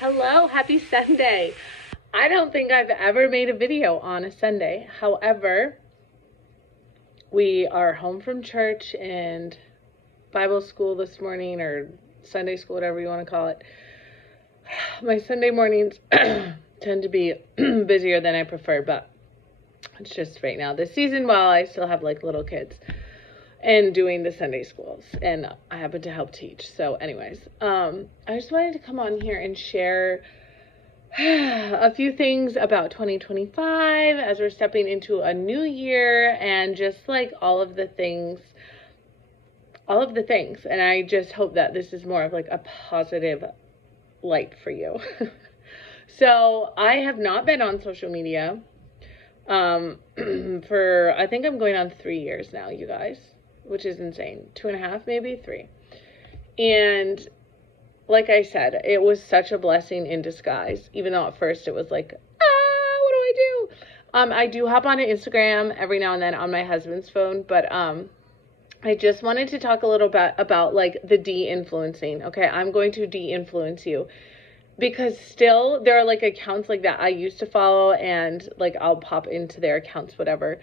Hello, happy Sunday. I don't think I've ever made a video on a Sunday. However, we are home from church and Bible school this morning, or Sunday school, whatever you want to call it. My Sunday mornings tend to be busier than I prefer, but it's just right now this season while I still have like little kids and doing the Sunday schools, and I happen to help teach. So anyways, I just wanted to come on here and share a few things about 2025 as we're stepping into a new year, and just like all of the things. And I just hope that this is more of like a positive light for you. So I have not been on social media for, I think I'm going on 3 years now, you guys, which is insane. 2.5, maybe 3. And like I said, it was such a blessing in disguise, even though at first it was like, what do I do? I do hop on Instagram every now and then on my husband's phone, but I just wanted to talk a little bit about like the de-influencing. Okay, I'm going to de-influence you, because still there are like accounts like that I used to follow, and like I'll pop into their accounts, whatever.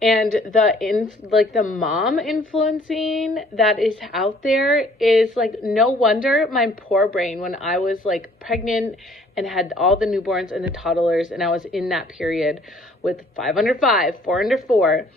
And the mom influencing that is out there is like, no wonder my poor brain, when I was like pregnant and had all the newborns and the toddlers, and I was in that period with 5 under 5, 4 under 4.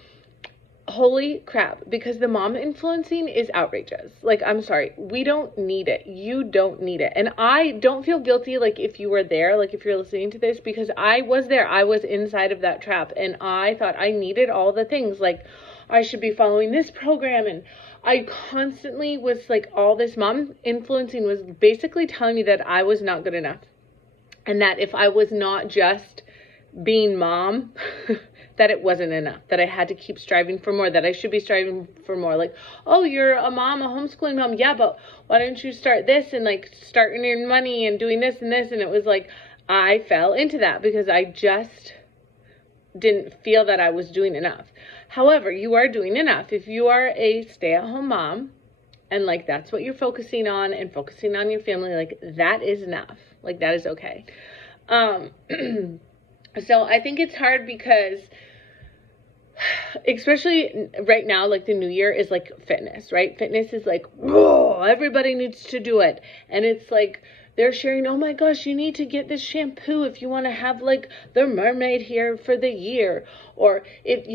Holy crap, because the mom influencing is outrageous. Like, I'm sorry, we don't need it. You don't need it. And I don't feel guilty, like, if you were there, like, if you're listening to this, because I was there. I was inside of that trap, and I thought I needed all the things. Like, I should be following this program, and I constantly was like, all this mom influencing was basically telling me that I was not good enough, and that if I was not just being mom, that it wasn't enough, that I had to keep striving for more, that I should be striving for more. Like, oh, you're a mom, a homeschooling mom. Yeah, but why don't you start this and like start earning money and doing this and this? And it was like, I fell into that because I just didn't feel that I was doing enough. However, you are doing enough. If you are a stay-at-home mom and like that's what you're focusing on, and focusing on your family, like that is enough. Like that is okay. So I think it's hard because, especially right now, like the new year is like fitness, right? Fitness is like, whoa, everybody needs to do it. And it's like, they're sharing, oh my gosh, you need to get this shampoo if you want to have like the mermaid hair for the year. Or if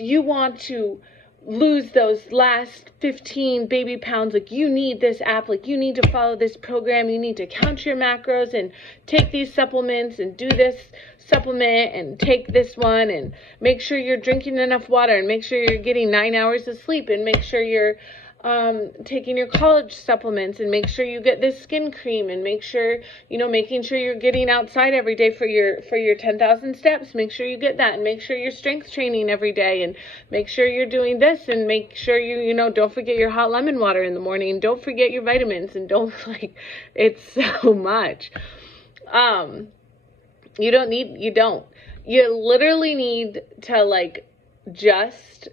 you want to lose those last 15 baby pounds, like you need this app, like you need to follow this program, you need to count your macros and take these supplements and do this supplement and take this one, and make sure you're drinking enough water, and make sure you're getting 9 hours of sleep, and make sure you're taking your college supplements, and make sure you get this skin cream, and make sure, making sure you're getting outside every day for your 10,000 steps, make sure you get that, and make sure you're strength training every day, and make sure you're doing this, and make sure you don't forget your hot lemon water in the morning, and don't forget your vitamins, and don't it's so much. You literally need to just,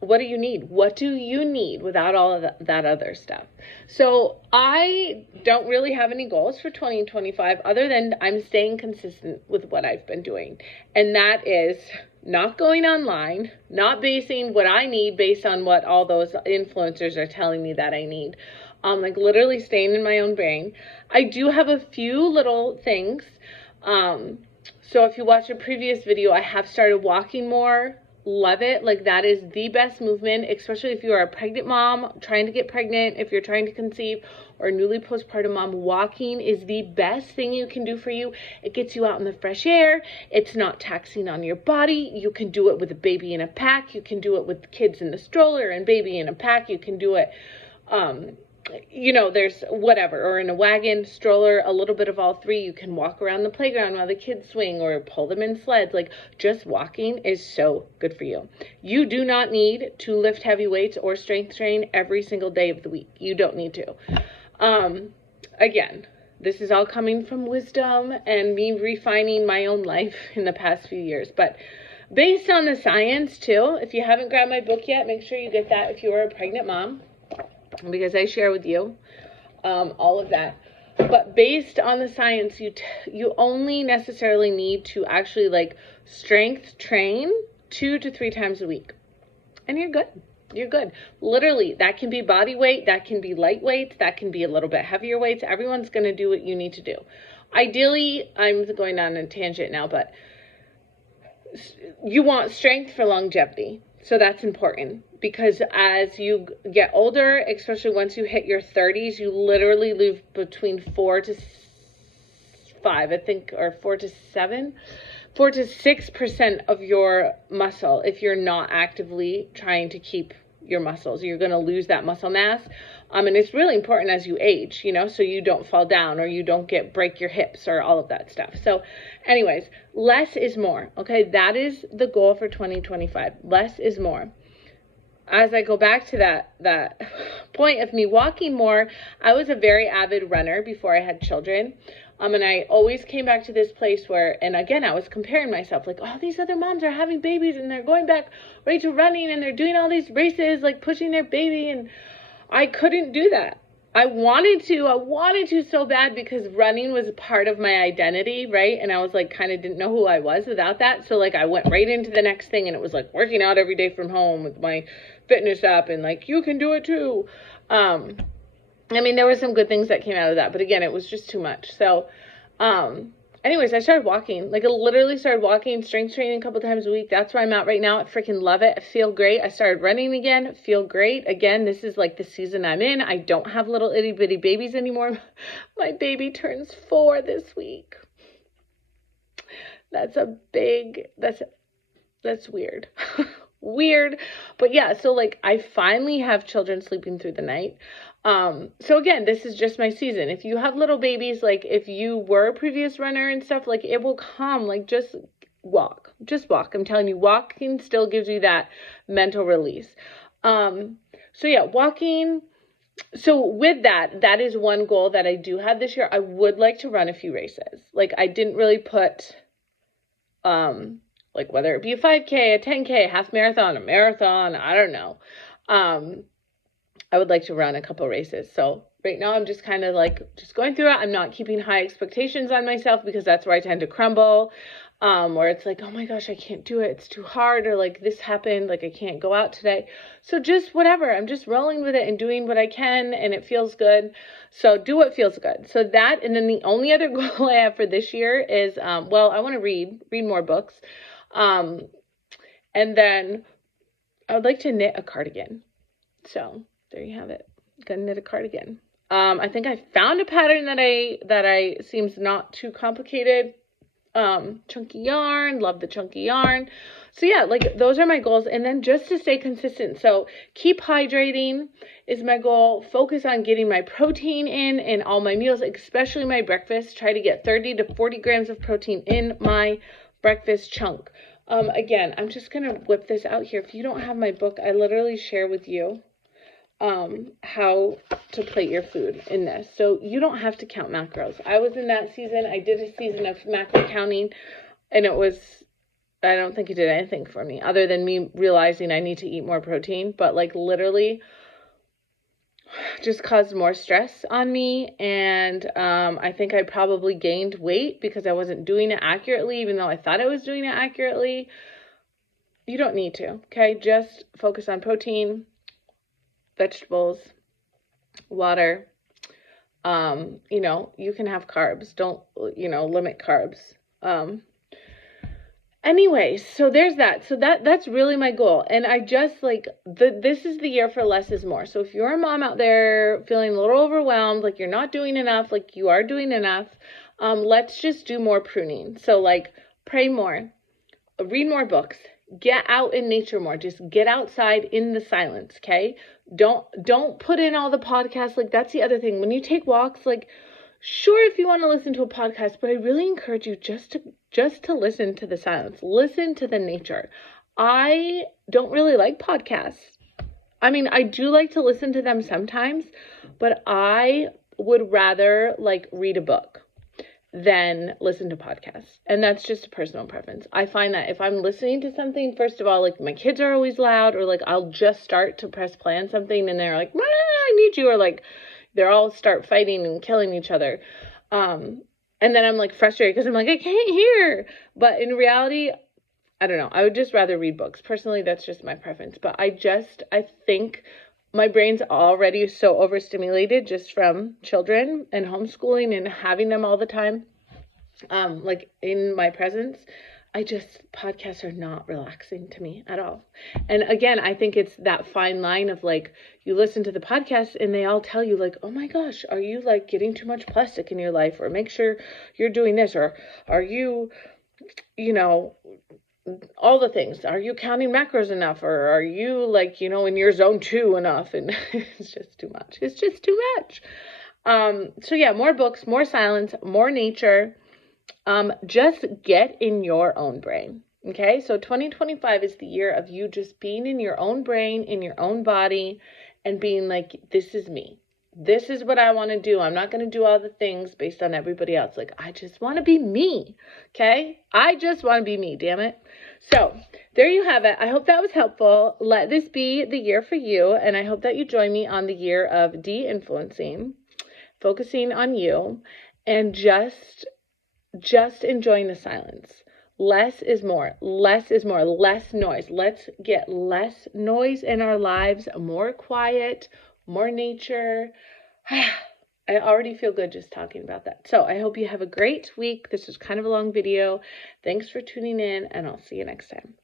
what do you need? What do you need without all of that other stuff? So I don't really have any goals for 2025 other than I'm staying consistent with what I've been doing. And that is not going online, not basing what I need based on what all those influencers are telling me that I need. Literally staying in my own brain. I do have a few little things. So if you watch a previous video, I have started walking more. Love it. Like that is the best movement, especially if you are a pregnant mom trying to get pregnant, if you're trying to conceive, or newly postpartum mom. Walking is the best thing you can do for you. It gets you out in the fresh air. It's not taxing on your body. You can do it with a baby in a pack. You can do it with kids in the stroller and baby in a pack. You can do it there's whatever, or in a wagon, stroller, a little bit of all three. You can walk around the playground while the kids swing, or pull them in sleds. Like, just walking is so good for you. You do not need to lift heavy weights or strength train every single day of the week. You don't need to. Again, this is all coming from wisdom and me refining my own life in the past few years, but based on the science too. If you haven't grabbed my book yet, make sure you get that if you are a pregnant mom, because I share with you all of that. But based on the science, you only necessarily need to actually like strength train 2 to 3 times a week. And you're good. You're good. Literally, that can be body weight, that can be light weights, that can be a little bit heavier weights. Everyone's going to do what you need to do. Ideally, I'm going on a tangent now, but you want strength for longevity. So that's important, because as you get older, especially once you hit your 30s, you literally lose between 4 to 5, I think, or 4 to 7, 4 to 6% of your muscle if you're not actively trying to keep your muscles. You're going to lose that muscle mass. And it's really important as you age, you know, so you don't fall down or you don't break your hips or all of that stuff. So anyways, less is more. Okay. That is the goal for 2025. Less is more. As I go back to that point of me walking more, I was a very avid runner before I had children. And I always came back to this place where, and again, I was comparing myself, like, oh, these other moms are having babies and they're going back right to running and they're doing all these races, like pushing their baby. And I couldn't do that. I wanted to so bad, because running was part of my identity, right? And I was like, kind of didn't know who I was without that. So like I went right into the next thing, and it was like working out every day from home with my fitness app, and like, you can do it too. I mean, there were some good things that came out of that, but again, it was just too much. So, anyways, I started walking. Like, I literally started walking, strength training a couple times a week. That's where I'm at right now. I freaking love it. I feel great. I started running again. Feel great. Again, this is like the season I'm in. I don't have little itty bitty babies anymore. My baby turns 4 this week. That's weird. Weird. But yeah, so like I finally have children sleeping through the night. So again, this is just my season. If you have little babies, like if you were a previous runner and stuff, like it will come, like just walk. I'm telling you, walking still gives you that mental release. So yeah, walking. So with that is one goal that I do have this year. I would like to run a few races. Like I didn't really put, like whether it be a 5K, a 10K, a half marathon, a marathon, I don't know. I would like to run a couple races. So right now I'm just kind of like just going through it. I'm not keeping high expectations on myself, because that's where I tend to crumble. Where it's like, oh my gosh, I can't do it. It's too hard. Or like this happened, like I can't go out today. So just whatever, I'm just rolling with it and doing what I can, and it feels good. So do what feels good. So that, and then the only other goal I have for this year is, well, I want to read more books. And then I would like to knit a cardigan. So there you have it. Gonna knit a cardigan. I think I found a pattern that I seems not too complicated. Chunky yarn, love the chunky yarn. So yeah, like those are my goals. And then just to stay consistent. So keep hydrating is my goal. Focus on getting my protein in all my meals, especially my breakfast. Try to get 30 to 40 grams of protein in my breakfast chunk. Again, I'm just going to whip this out here. If you don't have my book, I literally share with you how to plate your food in this. So you don't have to count macros. I was in that season. I did a season of macro counting, and I don't think it did anything for me other than me realizing I need to eat more protein, but like literally just caused more stress on me. And I think I probably gained weight because I wasn't doing it accurately, even though I thought I was doing it accurately. You don't need to, okay? Just focus on protein, vegetables, water. You can have carbs. Don't, limit carbs. Anyways, so there's that. So that's really my goal. And I just this is the year for less is more. So if you're a mom out there feeling a little overwhelmed, like you're not doing enough, like you are doing enough, let's just do more pruning. So like pray more, read more books, get out in nature more, just get outside in the silence. Okay. Don't put in all the podcasts. Like that's the other thing. When you take walks, like sure, if you want to listen to a podcast, but I really encourage you just to listen to the silence, listen to the nature. I don't really like podcasts. I mean, I do like to listen to them sometimes, but I would rather like read a book than listen to podcasts. And that's just a personal preference. I find that if I'm listening to something, first of all, like my kids are always loud, or like I'll just start to press play on something and they're like, I need you, or like, they're all start fighting and killing each other. And then I'm like frustrated because I'm like, I can't hear. But in reality, I don't know. I would just rather read books. Personally, that's just my preference. But I think my brain's already so overstimulated just from children and homeschooling and having them all the time, like in my presence. Podcasts are not relaxing to me at all. And again, I think it's that fine line of like, you listen to the podcast and they all tell you like, oh my gosh, are you like getting too much plastic in your life? Or make sure you're doing this. Or are you, all the things. Are you counting macros enough? Or are you like, in your zone 2 enough? And it's just too much. It's just too much. So yeah, more books, more silence, more nature. Just get in your own brain. Okay. So 2025 is the year of you just being in your own brain, in your own body, and being like, this is me. This is what I want to do. I'm not going to do all the things based on everybody else. Like, I just want to be me. Okay. I just want to be me, damn it. So there you have it. I hope that was helpful. Let this be the year for you. And I hope that you join me on the year of de-influencing, focusing on you, and just enjoying the silence. Less is more. Less is more. Less noise. Let's get less noise in our lives, more quiet, more nature. I already feel good just talking about that. So I hope you have a great week. This was kind of a long video. Thanks for tuning in, and I'll see you next time.